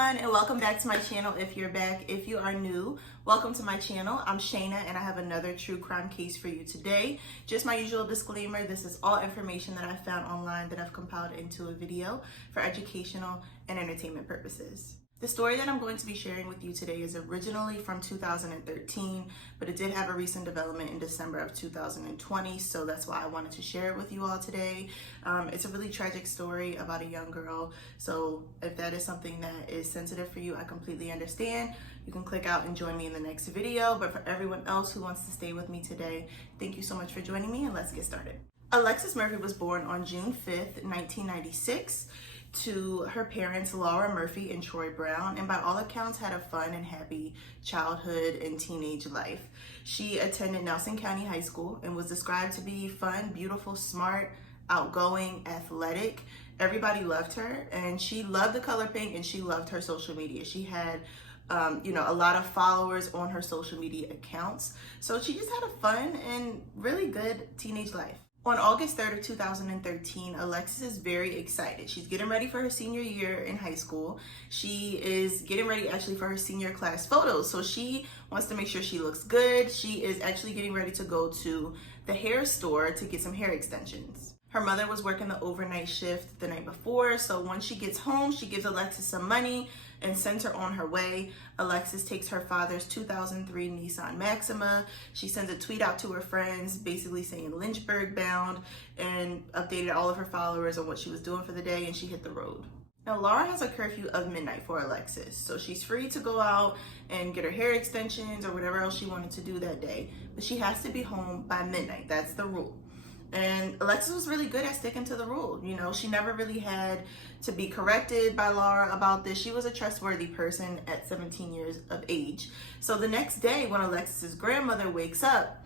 everyone, and welcome back to my channel. If you're back, if you are new, welcome to my channel. I'm Shayna and I have another true crime case for you today. Just my usual disclaimer, this is all information that I found online that I've compiled into a video for educational and entertainment purposes. The story that I'm going to be sharing with you today is originally from 2013, but it did have a recent development in December of 2020, so that's why I wanted to share it with you all today. It's a really tragic story about a young girl, so if that is something that is sensitive for you, I completely understand. You can click out and join me in the next video, but for everyone else who wants to stay with me today, thank you so much for joining me, and let's get started. Alexis Murphy was born on June 5th, 1996. To her parents, Laura Murphy and Troy Brown, and by all accounts had a fun and happy childhood and teenage life. She attended Nelson County High School and was described to be fun, beautiful, smart, outgoing, athletic. Everybody loved her, and she loved the color pink, and she loved her social media. She had a lot of followers on her social media accounts. So she just had a fun and really good teenage life. On August 3rd of 2013, Alexis is very excited. She's getting ready for her senior year in high school. She is getting ready actually for her senior class photos. So she wants to make sure she looks good. She is actually getting ready to go to the hair store to get some hair extensions. Her mother was working the overnight shift the night before, so once she gets home, she gives Alexis some money and sends her on her way. Alexis takes her father's 2003 Nissan Maxima. She sends a tweet out to her friends, basically saying Lynchburg bound, and updated all of her followers on what she was doing for the day, and she hit the road. Now, Laura has a curfew of midnight for Alexis, so she's free to go out and get her hair extensions or whatever else she wanted to do that day, but she has to be home by midnight. That's the rule. And Alexis was really good at sticking to the rule. You know, she never really had to be corrected by Laura about this. She was a trustworthy person at 17 years of age. So the next day when Alexis's grandmother wakes up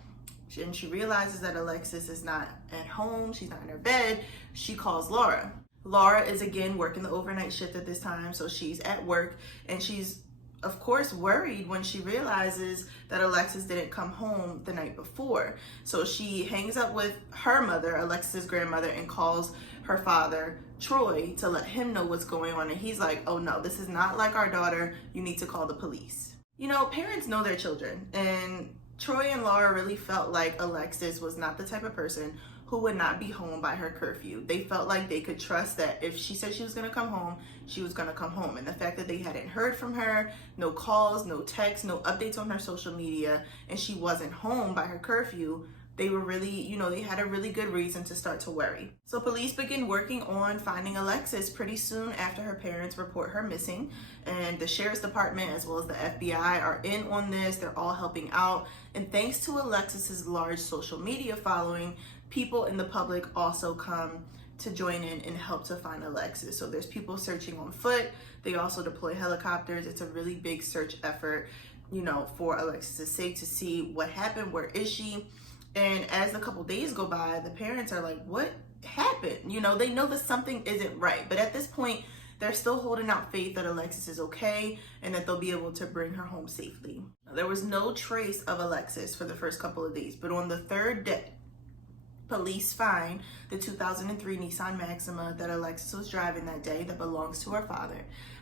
and she realizes that Alexis is not at home, she's not in her bed, she calls Laura. Laura is again working the overnight shift at this time, so she's at work, and she's of course worried when she realizes that Alexis didn't come home the night before. So she hangs up with her mother, Alexis' grandmother, and calls her father, Troy, to let him know what's going on. And he's like, oh no, this is not like our daughter. You need to call the police. You know, parents know their children, and Troy and Laura really felt like Alexis was not the type of person who would not be home by her curfew. They felt like they could trust that if she said she was gonna come home, she was gonna come home. And the fact that they hadn't heard from her, no calls, no texts, no updates on her social media, and she wasn't home by her curfew, they were really, they had a really good reason to start to worry. So police begin working on finding Alexis pretty soon after her parents report her missing. And the sheriff's department as well as the FBI are in on this. They're all helping out. And thanks to Alexis's large social media following, people in the public also come to join in and help to find Alexis. So there's people searching on foot. They also deploy helicopters. It's a really big search effort, for Alexis' sake to see what happened, where is she? And as a couple days go by, the parents are like, what happened? They know that something isn't right. But at this point, they're still holding out faith that Alexis is okay and that they'll be able to bring her home safely. There was no trace of Alexis for the first couple of days, but on the third day, police find the 2003 Nissan Maxima that Alexis was driving that day that belongs to her father.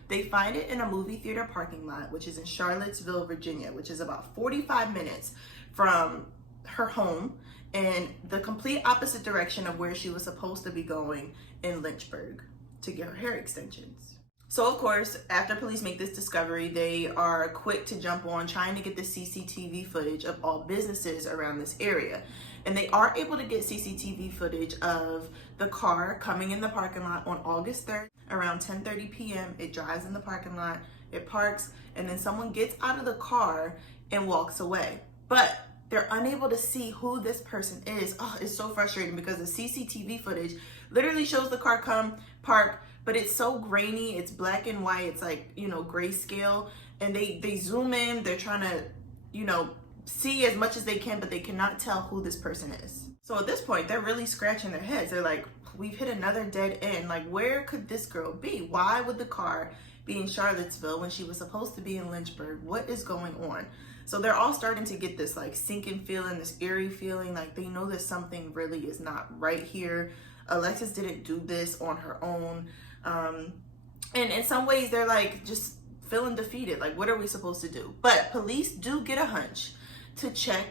They find it in a movie theater parking lot, which is in Charlottesville, Virginia, which is about 45 minutes from her home and the complete opposite direction of where she was supposed to be going in Lynchburg to get her hair extensions. So of course, after police make this discovery, they are quick to jump on trying to get the CCTV footage of all businesses around this area. And they are able to get CCTV footage of the car coming in the parking lot on August 3rd around 10:30 p.m. It drives in the parking lot, it parks, and then someone gets out of the car and walks away. But they're unable to see who this person is. Oh, it's so frustrating because the CCTV footage literally shows the car come, park, but it's so grainy, it's black and white, it's like, grayscale, and they zoom in, they're trying to, see as much as they can, but they cannot tell who this person is. So at this point, they're really scratching their heads. They're like, we've hit another dead end. Like, where could this girl be? Why would the car be in Charlottesville when she was supposed to be in Lynchburg? What is going on? So they're all starting to get this like sinking feeling, this eerie feeling, like they know that something really is not right here. Alexis didn't do this on her own. And in some ways they're like, just feeling defeated. Like, what are we supposed to do? But police do get a hunch to check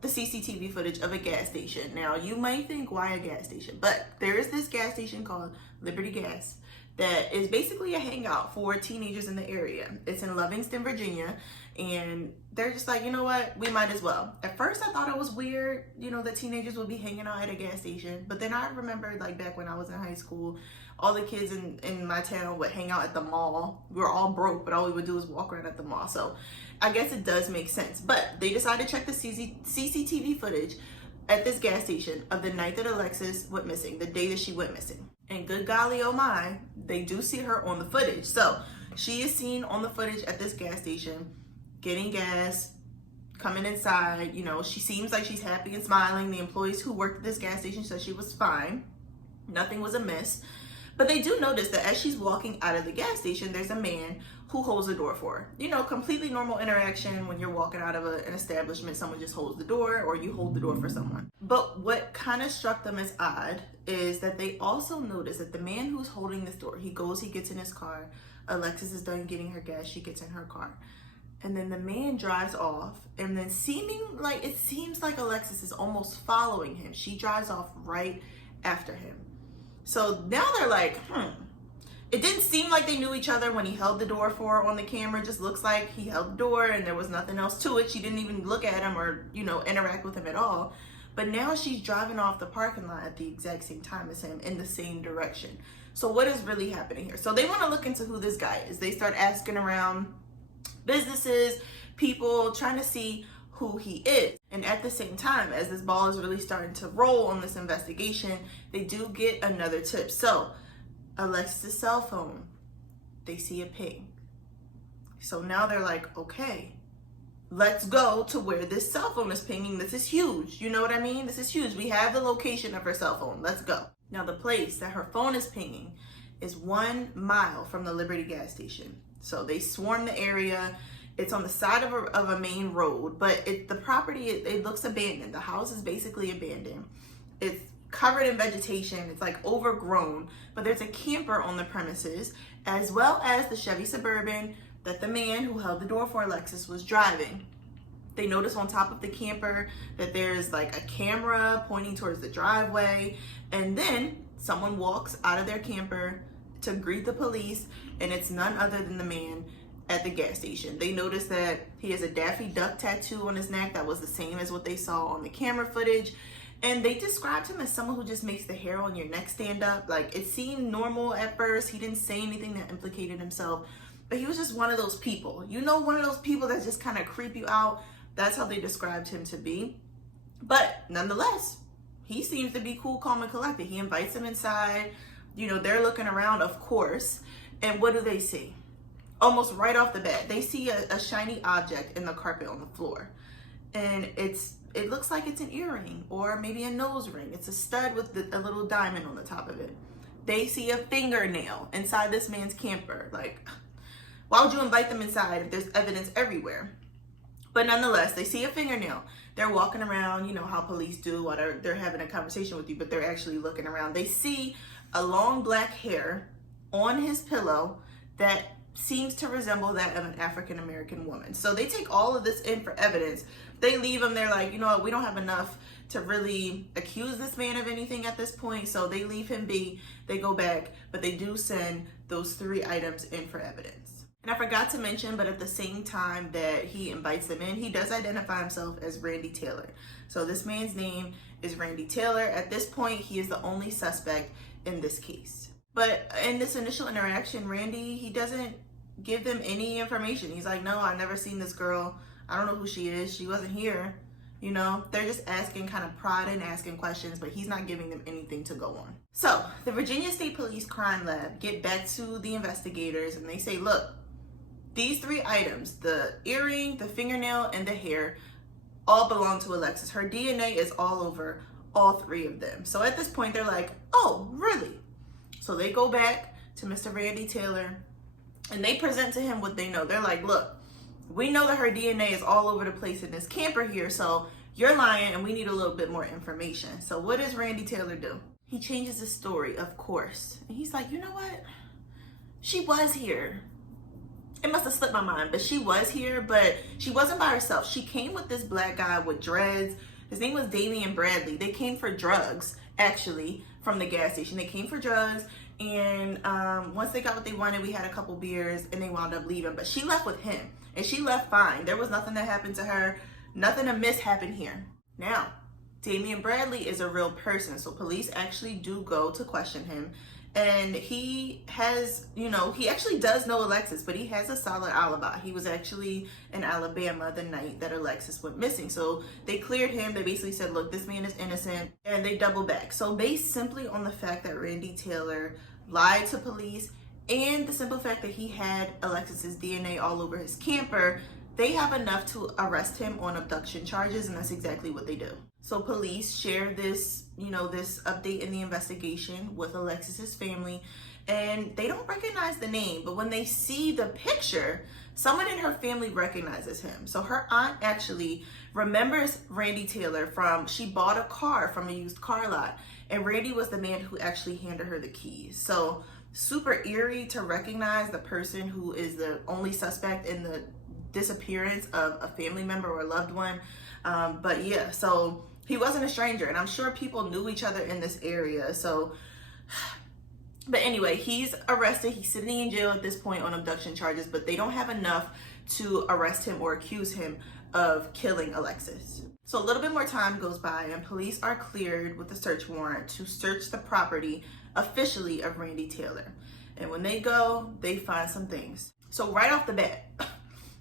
the CCTV footage of a gas station. Now, you might think, why a gas station? But there is this gas station called Liberty Gas that is basically a hangout for teenagers in the area. It's in Livingston, Virginia, and they're just like, you know what, we might as well. At first, I thought it was weird, you know, that teenagers would be hanging out at a gas station. But then I remembered, like, back when I was in high school, all the kids in my town would hang out at the mall. We were all broke, but all we would do was walk around at the mall. So I guess it does make sense. But they decided to check the CCTV footage at this gas station of the night that Alexis went missing, the day that she went missing. And good golly, oh my, they do see her on the footage. So she is seen on the footage at this gas station, getting gas, coming inside. You know, she seems like she's happy and smiling. The employees who worked at this gas station said she was fine. Nothing was amiss. But they do notice that as she's walking out of the gas station, there's a man who holds the door for her. You know, completely normal interaction when you're walking out of an establishment, someone just holds the door or you hold the door for someone. But what kind of struck them as odd is that they also notice that the man who's holding this door, he gets in his car. Alexis is done getting her gas, she gets in her car. And then the man drives off, and then it seems like Alexis is almost following him. She drives off right after him. So now they're like, It didn't seem like they knew each other when he held the door for her on the camera. It just looks like he held the door and there was nothing else to it. She didn't even look at him or, you know, interact with him at all. But now she's driving off the parking lot at the exact same time as him in the same direction. So what is really happening here? So they want to look into who this guy is. They start asking around businesses, people, trying to see who he is. And at the same time, as this ball is really starting to roll on this investigation, they do get another tip. So Alexis' cell phone, they see a ping. So now they're like, okay, let's go to where this cell phone is pinging. This is huge. You know what I mean? This is huge. We have the location of her cell phone. Let's go. Now the place that her phone is pinging is 1 mile from the Liberty gas station. So they swarm the area. It's on the side of a main road, but the property, it looks abandoned. The house is basically abandoned. It's covered in vegetation. It's like overgrown, but there's a camper on the premises, as well as the Chevy Suburban that the man who held the door for Alexis was driving. They notice on top of the camper that there's like a camera pointing towards the driveway, and then someone walks out of their camper to greet the police, and it's none other than the man at the gas station. They notice that he has a Daffy Duck tattoo on his neck that was the same as what they saw on the camera footage. And they described him as someone who just makes the hair on your neck stand up. Like, it seemed normal at first. He didn't say anything that implicated himself, but he was just one of those people. You know, one of those people that just kind of creep you out. That's how they described him to be. But nonetheless, he seems to be cool, calm, and collected. He invites them inside. You know, they're looking around, of course. And what do they see? Almost right off the bat, they see a shiny object in the carpet on the floor. And it looks like it's an earring or maybe a nose ring. It's a stud with a little diamond on the top of it. They see a fingernail inside this man's camper. Like, why would you invite them inside if there's evidence everywhere? But nonetheless, they see a fingernail. They're walking around, you know how police do, while they're having a conversation with you, but they're actually looking around. They see a long black hair on his pillow that seems to resemble that of an African-American woman. So they take all of this in for evidence. They leave him. They're like, you know what, we don't have enough to really accuse this man of anything at this point. So they leave him be. They go back, but they do send those 3 items in for evidence. And I forgot to mention, but at the same time that he invites them in, he does identify himself as Randy Taylor. So this man's name is Randy Taylor. At this point, he is the only suspect in this case. But in this initial interaction, Randy, he doesn't give them any information. He's like, no, I've never seen this girl. I don't know who she is. She wasn't here. You know, they're just asking, kind of prodding, asking questions, but he's not giving them anything to go on. So the Virginia State Police Crime Lab get back to the investigators and they say, look, these 3 items, the earring, the fingernail, and the hair, all belong to Alexis. Her DNA is all over all 3 of them. So at this point, they're like, oh, really? So they go back to Mr. Randy Taylor and they present to him what they know. They're like, look, we know that her DNA is all over the place in this camper here, so you're lying and we need a little bit more information. So what does Randy Taylor do? He changes his story, of course. And he's like, you know what? She was here. it must have slipped my mind, but she was here, but she wasn't by herself. She came with this black guy with dreads. His name was Damian Bradley. They came for drugs, actually, from the gas station. They came for drugs, and once they got what they wanted, we had a couple beers, and they wound up leaving. But she left with him, and she left fine. There was nothing that happened to her. Nothing amiss happened here. Now, Damian Bradley is a real person, so police actually do go to question him. And he has, he actually does know Alexis, but he has a solid alibi. He was actually in Alabama the night that Alexis went missing. So they cleared him. They basically said, look, this man is innocent, and they double back. So based simply on the fact that Randy Taylor lied to police and the simple fact that he had Alexis's DNA all over his camper, they have enough to arrest him on abduction charges, and that's exactly what they do. So police share this, this update in the investigation with Alexis's family, and they don't recognize the name, but when they see the picture, someone in her family recognizes him. So her aunt actually remembers Randy Taylor she bought a car from a used car lot, and Randy was the man who actually handed her the keys. So super eerie to recognize the person who is the only suspect in the disappearance of a family member or a loved one. But yeah, so he wasn't a stranger, and I'm sure people knew each other in this area. So, but anyway, he's arrested. He's sitting in jail at this point on abduction charges, but they don't have enough to arrest him or accuse him of killing Alexis. So a little bit more time goes by, and police are cleared with a search warrant to search the property officially of Randy Taylor. And when they go, they find some things. So right off the bat,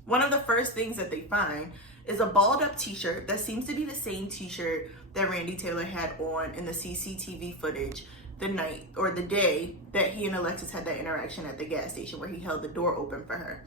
one of the first things that they find is a balled up t-shirt that seems to be the same t-shirt that Randy Taylor had on in the CCTV footage the night or the day that he and Alexis had that interaction at the gas station where he held the door open for her.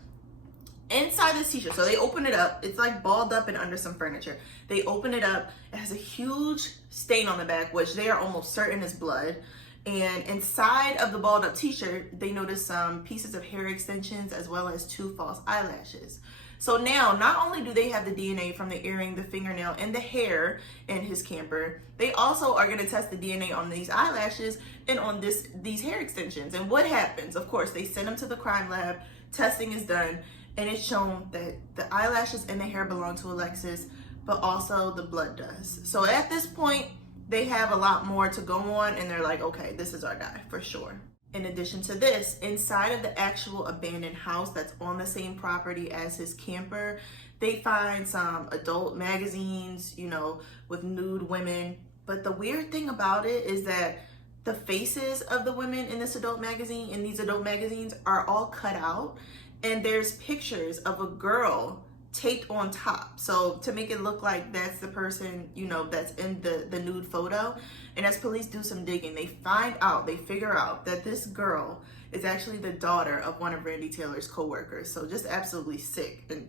Inside this t-shirt, so they open it up, it's like balled up and under some furniture. They open it up, it has a huge stain on the back, which they are almost certain is blood. And inside of the balled up t-shirt, they notice some pieces of hair extensions as well as 2 false eyelashes. So now, not only do they have the DNA from the earring, the fingernail, and the hair in his camper, they also are going to test the DNA on these eyelashes and on these hair extensions. And what happens? Of course, they send them to the crime lab, testing is done, and it's shown that the eyelashes and the hair belong to Alexis, but also the blood does. So at this point, they have a lot more to go on, and they're like, okay, this is our guy for sure. In addition to this, inside of the actual abandoned house that's on the same property as his camper, they find some adult magazines, with nude women. But the weird thing about it is that the faces of the women in these adult magazines are all cut out, and there's pictures of a girl taped on top, so to make it look like that's the person that's in the nude photo. And as police do some digging, they figure out that this girl is actually the daughter of one of Randy Taylor's co-workers. So just absolutely sick and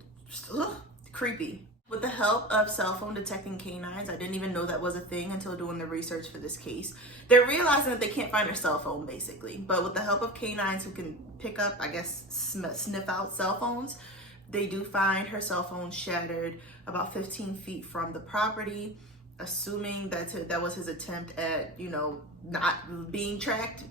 creepy. With the help of cell phone detecting canines, I didn't even know that was a thing until doing the research for this case. They're realizing that they can't find her cell phone, basically, but with the help of canines who can pick up, I guess, sniff out cell phones, they do find her cell phone shattered about 15 feet from the property, assuming that was his attempt at, not being tracked,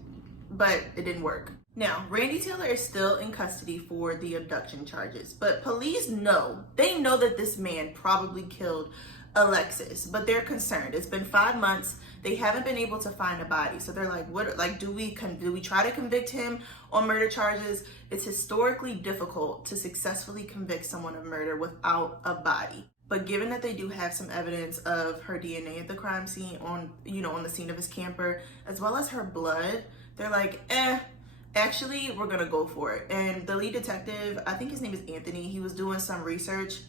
but it didn't work. Now, Randy Taylor is still in custody for the abduction charges, but police know that this man probably killed Alexis, but they're concerned. It's been 5 months. They haven't been able to find a body. So they're like, do we try to convict him on murder charges? It's historically difficult to successfully convict someone of murder without a body. But given that they do have some evidence of her DNA at the crime scene on the scene of his camper, as well as her blood, they're like, actually, we're gonna go for it. And the lead detective, I think his name is Anthony, he was doing some research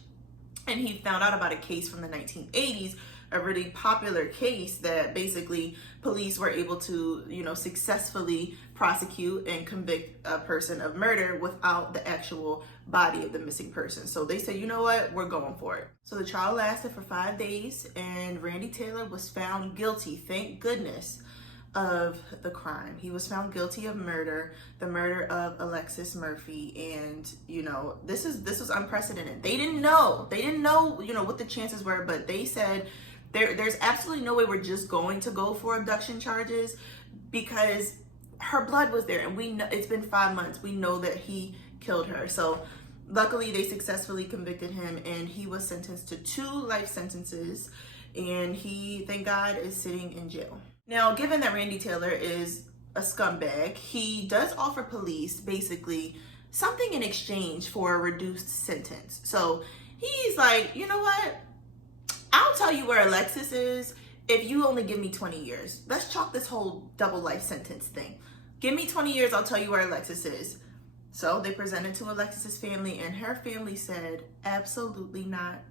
and he found out about a case from the 1980s, a really popular case that basically police were able to, successfully prosecute and convict a person of murder without the actual body of the missing person. So they said, you know what, we're going for it. So the trial lasted for 5 days, and Randy Taylor was found guilty, thank goodness, of the crime. He was found guilty of murder, the murder of Alexis Murphy, and this was unprecedented. They didn't know, what the chances were, but they said there's absolutely no way we're just going to go for abduction charges, because her blood was there, and we know it's been 5 months. We know that he killed her. So luckily they successfully convicted him and he was sentenced to 2 life sentences, and he, thank God, is sitting in jail. Now, given that Randy Taylor is a scumbag, he does offer police basically something in exchange for a reduced sentence. So he's like, you know what? I'll tell you where Alexis is if you only give me 20 years. Let's chalk this whole double life sentence thing. Give me 20 years, I'll tell you where Alexis is. So they presented to Alexis's family, and her family said, absolutely not.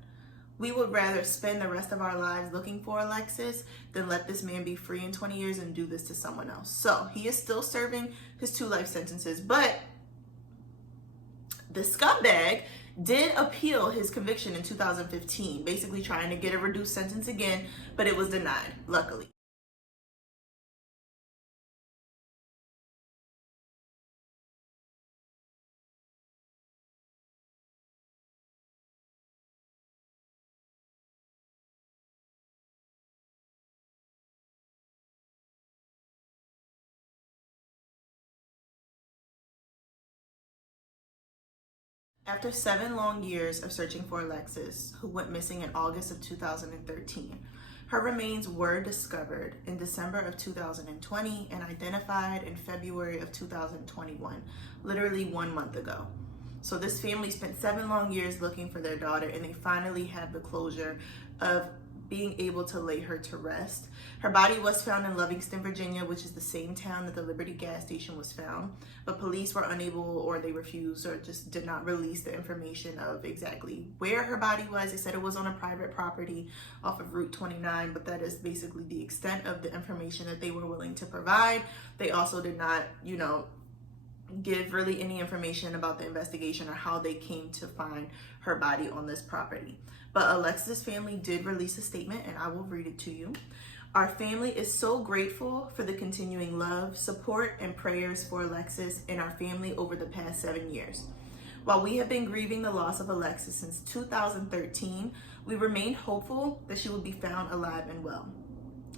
We would rather spend the rest of our lives looking for Alexis than let this man be free in 20 years and do this to someone else. So he is still serving his 2 life sentences, but the scumbag did appeal his conviction in 2015, basically trying to get a reduced sentence again, but it was denied, luckily. After 7 long years of searching for Alexis, who went missing in August of 2013, her remains were discovered in December of 2020 and identified in February of 2021, literally 1 month ago. So this family spent 7 long years looking for their daughter, and they finally have the closure of being able to lay her to rest. Her body was found in Livingston, Virginia, which is the same town that the Liberty gas station was found, but police were unable, or they refused, or just did not release the information of exactly where her body was. They said it was on a private property off of Route 29, but that is basically the extent of the information that they were willing to provide. They also did not, give really any information about the investigation or how they came to find her body on this property. But Alexis' family did release a statement, and I will read it to you. Our family is so grateful for the continuing love, support, and prayers for Alexis and our family over the past 7 years. While we have been grieving the loss of Alexis since 2013, we remain hopeful that she will be found alive and well.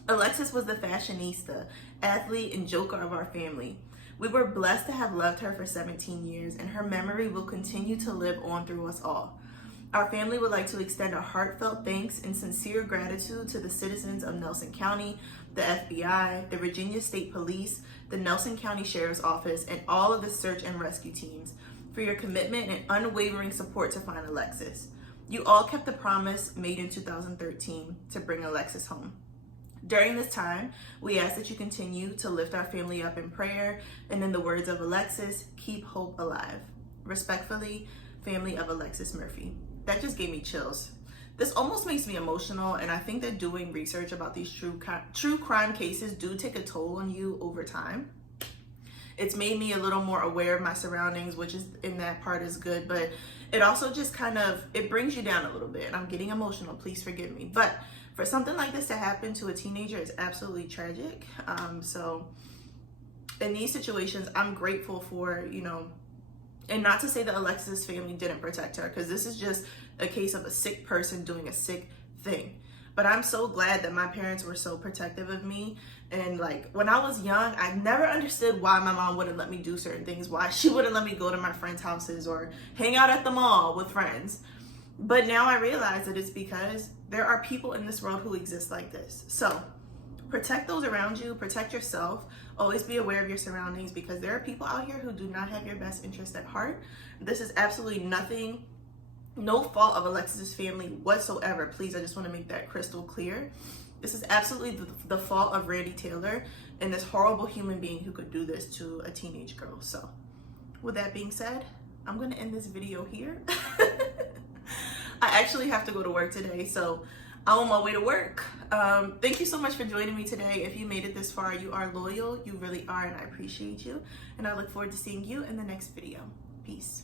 Alexis was the fashionista, athlete, and joker of our family. We were blessed to have loved her for 17 years, and her memory will continue to live on through us all. Our family would like to extend our heartfelt thanks and sincere gratitude to the citizens of Nelson County, the FBI, the Virginia State Police, the Nelson County Sheriff's Office, and all of the search and rescue teams for your commitment and unwavering support to find Alexis. You all kept the promise made in 2013 to bring Alexis home. During this time, we ask that you continue to lift our family up in prayer, and in the words of Alexis, keep hope alive. Respectfully, family of Alexis Murphy. That just gave me chills. This almost makes me emotional, and I think that doing research about these true crime cases do take a toll on you over time. It's made me a little more aware of my surroundings, which is in that part is good, but it also just it brings you down a little bit, and I'm getting emotional, please forgive me. But for something like this to happen to a teenager is absolutely tragic. So in these situations, I'm grateful for, and not to say that Alexis' family didn't protect her, because this is just a case of a sick person doing a sick thing. But I'm so glad that my parents were so protective of me. And when I was young, I never understood why my mom wouldn't let me do certain things, why she wouldn't let me go to my friends' houses or hang out at the mall with friends. But now I realize that it's because there are people in this world who exist like this. So protect those around you, protect yourself, always be aware of your surroundings, because there are people out here who do not have your best interest at heart. This is absolutely no fault of Alexis' family whatsoever. Please, I just want to make that crystal clear. This is absolutely the fault of Randy Taylor and this horrible human being who could do this to a teenage girl. So with that being said, I'm going to end this video here. I actually have to go to work today, so I'm on my way to work. Thank you so much for joining me today. If you made it this far, you are loyal. You really are, and I appreciate you. And I look forward to seeing you in the next video. Peace.